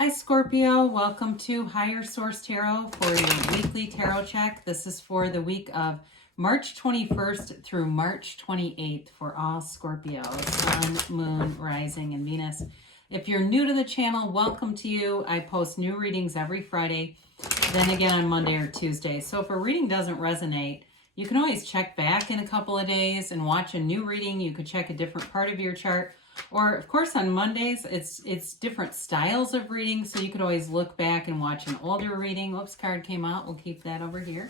Hi Scorpio, welcome to Higher Source Tarot for your weekly tarot check. This is for the week of March 21st through March 28th for all Scorpio, Sun, Moon, Rising, and Venus. If you're new to the channel, welcome to you. I post new readings every Friday, then again on Monday or Tuesday. So if a reading doesn't resonate, you can always check back in a couple of days and watch a new reading. You could check a different part of your chart. Or, of course, on Mondays, it's different styles of reading, so you could always look back and watch an older reading. Oops, card came out. We'll keep that over here.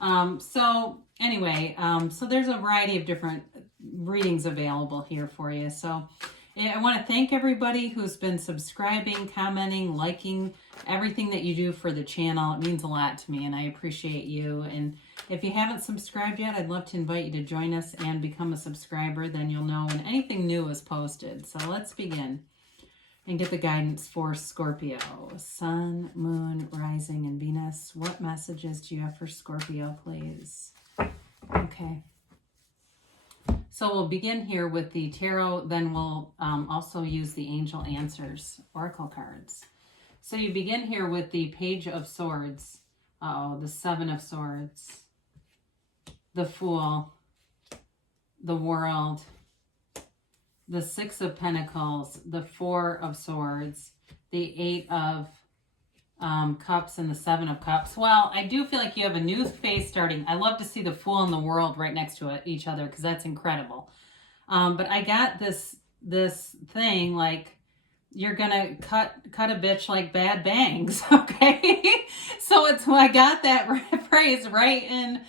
So there's a variety of different readings available here for you. So I want to thank everybody who's been subscribing, commenting, liking everything that you do for the channel. It means a lot to me, and I appreciate you. And if you haven't subscribed yet, I'd love to invite you to join us and become a subscriber. Then you'll know when anything new is posted. So let's begin and get the guidance for Scorpio. Sun, Moon, Rising, and Venus. What messages do you have for Scorpio, please? Okay. So we'll begin here with the tarot. Then we'll also use the Angel Answers Oracle cards. So you begin here with the Page of Swords. The Seven of Swords. The Fool, the World, the Six of Pentacles, the Four of Swords, the Eight of Cups, and the Seven of Cups. Well, I do feel like you have a new phase starting. I love to see the Fool and the World right next to each other because that's incredible. But I got this thing like you're gonna cut a bitch like bad bangs, okay? So I got that phrase right in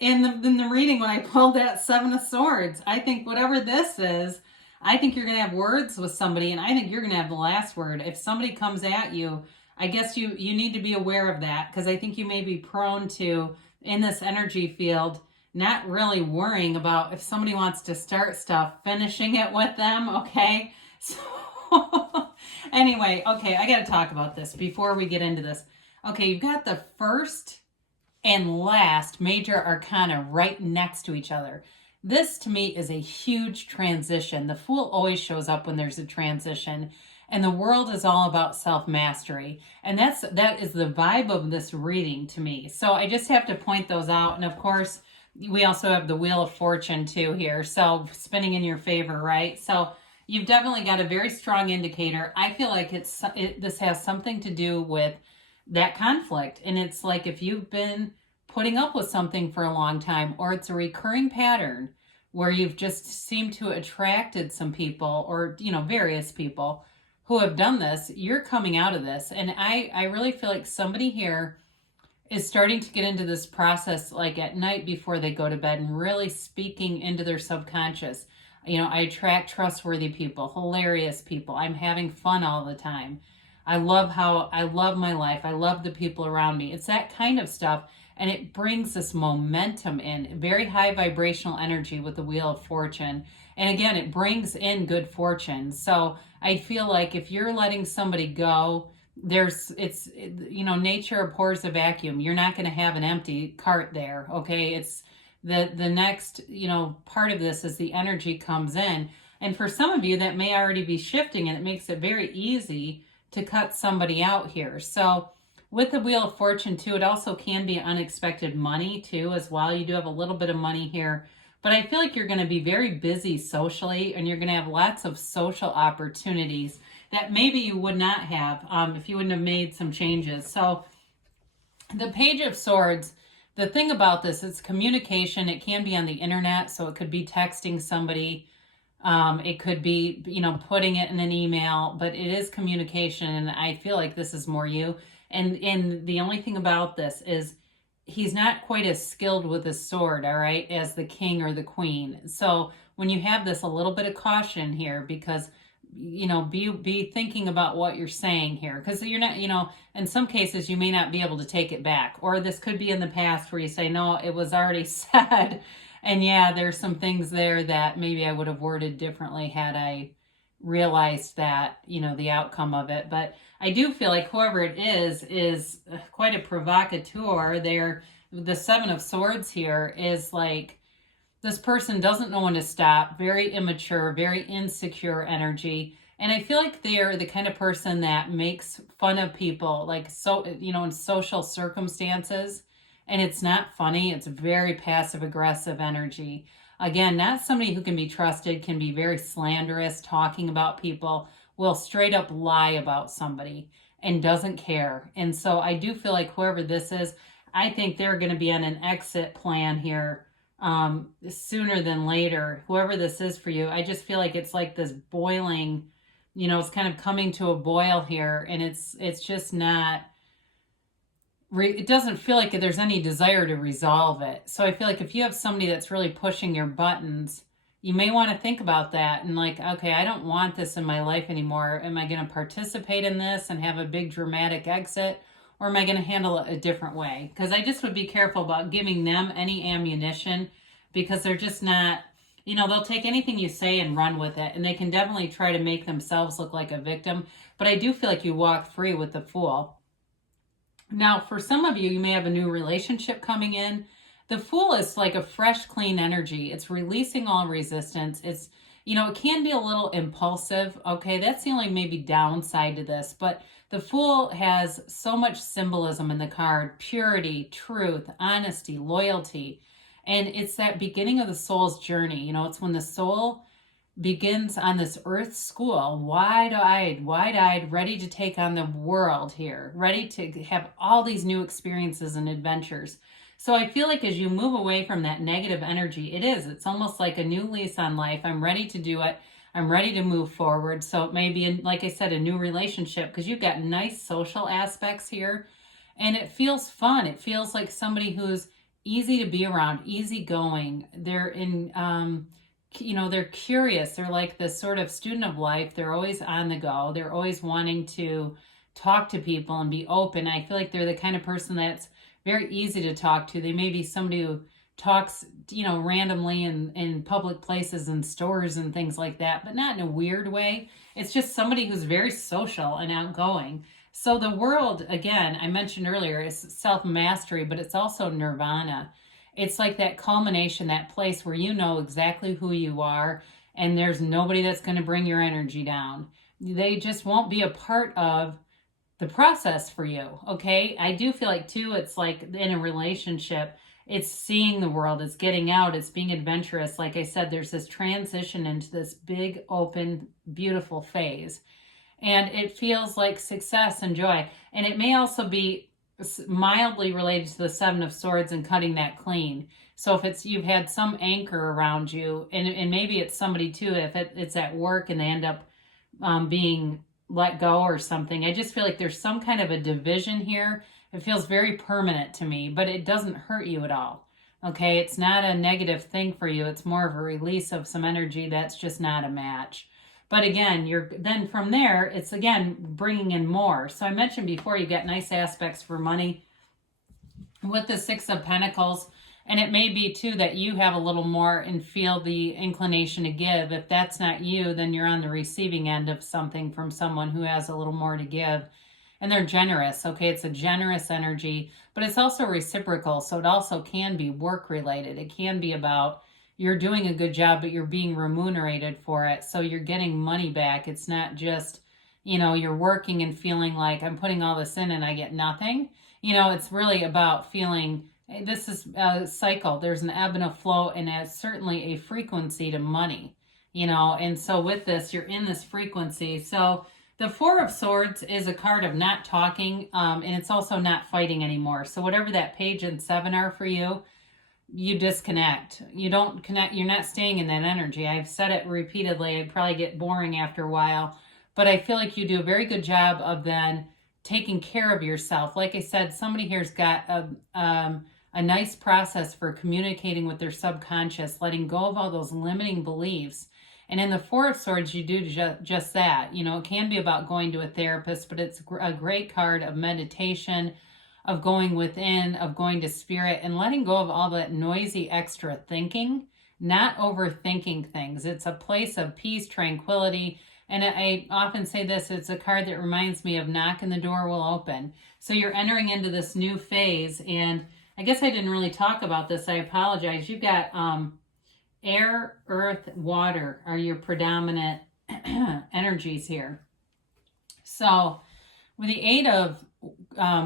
the reading when I pulled that Seven of Swords. I think whatever this is, I think you're going to have words with somebody, and I think you're going to have the last word. If somebody comes at you, I guess you need to be aware of that, because I think you may be prone to, in this energy field, not really worrying about if somebody wants to start stuff, finishing it with them, okay? So anyway, okay, I got to talk about this before we get into this. Okay, you've got the first and last major arcana right next to each other. This to me is a huge transition. The Fool always shows up when there's a transition, and the World is all about self-mastery. And that is the vibe of this reading to me. So I just have to point those out. And of course, we also have the Wheel of Fortune too here. So spinning in your favor, right? So you've definitely got a very strong indicator. I feel like this has something to do with that conflict. And it's like if you've been putting up with something for a long time, or it's a recurring pattern where you've just seemed to attracted some people, or various people who have done this, you're coming out of this. And I really feel like somebody here is starting to get into this process like at night before they go to bed and really speaking into their subconscious. I attract trustworthy people, hilarious people. I'm having fun all the time. I love my life. I love the people around me. It's that kind of stuff. And it brings this momentum in, very high vibrational energy with the Wheel of Fortune. And again, it brings in good fortune. So I feel like if you're letting somebody go, nature abhors a vacuum. You're not going to have an empty cart there. Okay. It's the next, part of this is the energy comes in. And for some of you that may already be shifting, and it makes it very easy to cut somebody out here. So with the Wheel of Fortune too, it also can be unexpected money too as well. You do have a little bit of money here, but I feel like you're going to be very busy socially, and you're going to have lots of social opportunities that maybe you would not have if you wouldn't have made some changes. So the Page of Swords, the thing about this is communication. It can be on the internet, so it could be texting somebody. It could be, putting it in an email, but it is communication, and I feel like this is more you. And the only thing about this is he's not quite as skilled with his sword, all right, as the king or the queen. So when you have this, a little bit of caution here, because, be thinking about what you're saying here, because you're not, in some cases you may not be able to take it back, or this could be in the past where you say, no, it was already said. And yeah, there's some things there that maybe I would have worded differently had I realized that, the outcome of it. But I do feel like whoever it is quite a provocateur. The Seven of Swords here is like, this person doesn't know when to stop, very immature, very insecure energy. And I feel like they're the kind of person that makes fun of people, like, so, in social circumstances. And it's not funny. It's very passive aggressive energy. Again, not somebody who can be trusted, can be very slanderous, talking about people, will straight up lie about somebody and doesn't care. And so I do feel like whoever this is, I think they're going to be on an exit plan here sooner than later. Whoever this is for you, I just feel like it's like this boiling, it's kind of coming to a boil here, and it's just not, it doesn't feel like there's any desire to resolve it. So I feel like if you have somebody that's really pushing your buttons, you may want to think about that and like, okay, I don't want this in my life anymore. Am I going to participate in this and have a big dramatic exit? Or am I going to handle it a different way? Because I just would be careful about giving them any ammunition, because they're just not, they'll take anything you say and run with it. And they can definitely try to make themselves look like a victim. But I do feel like you walk free with the Fool. Now, for some of you, you may have a new relationship coming in. The Fool is like a fresh, clean energy. It's releasing all resistance. It's, it can be a little impulsive. Okay, that's the only maybe downside to this. But the Fool has so much symbolism in the card: purity, truth, honesty, loyalty. And it's that beginning of the soul's journey. It's when the soul begins on this earth school, wide-eyed, ready to take on the world here, ready to have all these new experiences and adventures. So I feel like as you move away from that negative energy, it's almost like a new lease on life. I'm ready to do it. I'm ready to move forward. So it may be, like I said, a new relationship, because you've got nice social aspects here, and it feels fun. It feels like somebody who's easy to be around, easygoing. They're they're curious. They're like this sort of student of life. They're always on the go. They're always wanting to talk to people and be open. I feel like they're the kind of person that's very easy to talk to. They may be somebody who talks, randomly in public places and stores and things like that, but not in a weird way. It's just somebody who's very social and outgoing. So the world, again, I mentioned earlier, is self-mastery, but it's also nirvana. It's like that culmination, that place where you know exactly who you are, and there's nobody that's going to bring your energy down. They just won't be a part of the process for you, okay? I do feel like, too, it's like in a relationship, it's seeing the world, it's getting out, it's being adventurous. Like I said, there's this transition into this big, open, beautiful phase. And it feels like success and joy. And it may also be mildly related to the Seven of Swords and cutting that clean. So if you've had some anchor around you, and maybe it's somebody too, if it's at work and they end up being let go or something. I just feel like there's some kind of a division here. It feels very permanent to me, but it doesn't hurt you at all. Okay, it's not a negative thing for you. It's more of a release of some energy that's just not a match. But again, then from there, it's again bringing in more. So I mentioned before, you get nice aspects for money with the Six of Pentacles. And it may be too that you have a little more and feel the inclination to give. If that's not you, then you're on the receiving end of something from someone who has a little more to give. And they're generous, okay? It's a generous energy, but it's also reciprocal. So it also can be work related. It can be about you're doing a good job, but you're being remunerated for it. So you're getting money back. It's not just, you're working and feeling like I'm putting all this in and I get nothing. It's really about feeling this is a cycle. There's an ebb and a flow, and it's certainly a frequency to money, and so with this, you're in this frequency. So the Four of Swords is a card of not talking, and it's also not fighting anymore. So whatever that page and 7 are for you, you disconnect. You don't connect. You're not staying in that energy. I've said it repeatedly. It'd probably get boring after a while, but I feel like you do a very good job of then taking care of yourself. Like I said, somebody here's got a nice process for communicating with their subconscious, letting go of all those limiting beliefs. And in the Four of Swords, you do just that. It can be about going to a therapist, but it's a great card of meditation, of going within, of going to spirit, and letting go of all that noisy extra thinking, not overthinking things. It's a place of peace, tranquility. And I often say this, it's a card that reminds me of knock and the door will open. So you're entering into this new phase, and I guess I didn't really talk about this. I apologize. You've got air, earth, water are your predominant energies here. So with the Eight of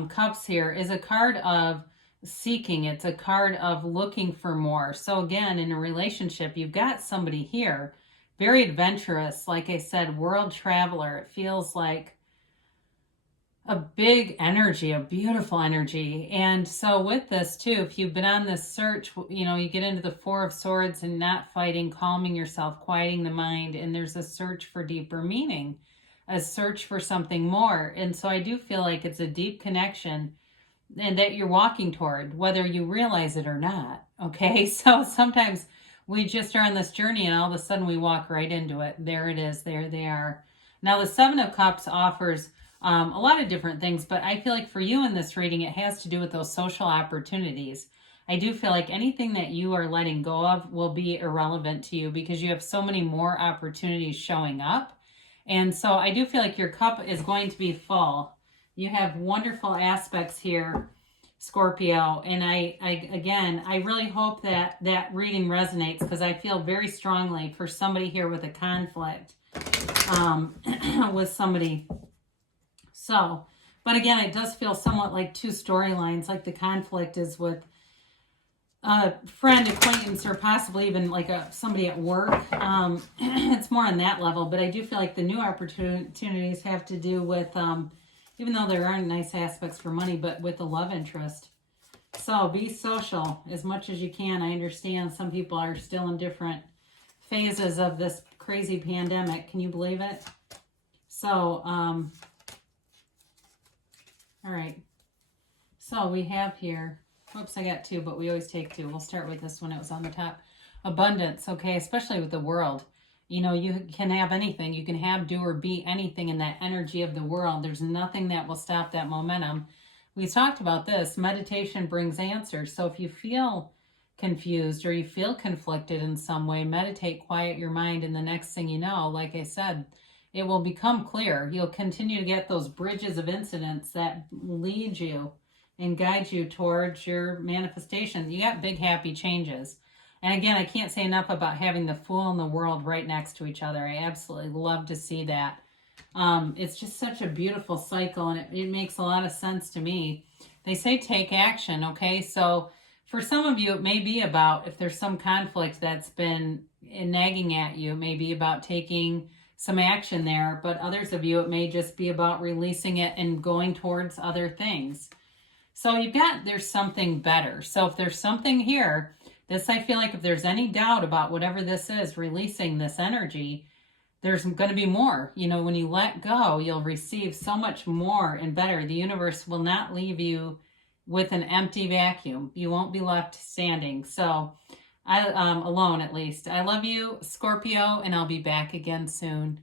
Cups here is a card of seeking. It's a card of looking for more. So again, in a relationship, you've got somebody here, very adventurous, like I said, world traveler. It feels like a big energy, a beautiful energy. And so with this too, if you've been on this search, you know, you get into the Four of Swords and not fighting, calming yourself, quieting the mind, and there's a search for deeper meaning, a search for something more. And so I do feel like it's a deep connection and that you're walking toward, whether you realize it or not. Okay. So sometimes we just are on this journey and all of a sudden we walk right into it. There it is. There they are. Now the Seven of Cups offers a lot of different things, but I feel like for you in this reading, it has to do with those social opportunities. I do feel like anything that you are letting go of will be irrelevant to you because you have so many more opportunities showing up. And so I do feel like your cup is going to be full. You have wonderful aspects here, Scorpio. And I really hope that that reading resonates because I feel very strongly for somebody here with a conflict with somebody. So, but again, it does feel somewhat like two storylines, like the conflict is with a friend, acquaintance, or possibly even like somebody at work. It's more on that level, but I do feel like the new opportunities have to do with, even though there are nice aspects for money, but with the love interest. So be social as much as you can. I understand some people are still in different phases of this crazy pandemic. Can you believe it? So, all right, so we have here, whoops, I got two, but we always take two. We'll start with this one. It was on the top. Abundance, okay, especially with the world. You know, you can have anything. You can have, do, or be anything in that energy of the world. There's nothing that will stop that momentum. We talked about this. Meditation brings answers. So if you feel confused or you feel conflicted in some way, meditate, quiet your mind, and the next thing you know, like I said, it will become clear. You'll continue to get those bridges of incidents that lead you and guide you towards your manifestation. You got big, happy changes. And again, I can't say enough about having the Fool and the World right next to each other. I absolutely love to see that. It's just such a beautiful cycle, and it makes a lot of sense to me. They say take action, okay? So for some of you, it may be about, if there's some conflict that's been nagging at you, it may be about taking some action there, but others of you, it may just be about releasing it and going towards other things. So there's something better. So if there's something here, I feel like if there's any doubt about whatever this is, releasing this energy, there's going to be more. You know, when you let go, you'll receive so much more and better. The universe will not leave you with an empty vacuum. You won't be left standing. So alone at least. I love you, Scorpio, and I'll be back again soon.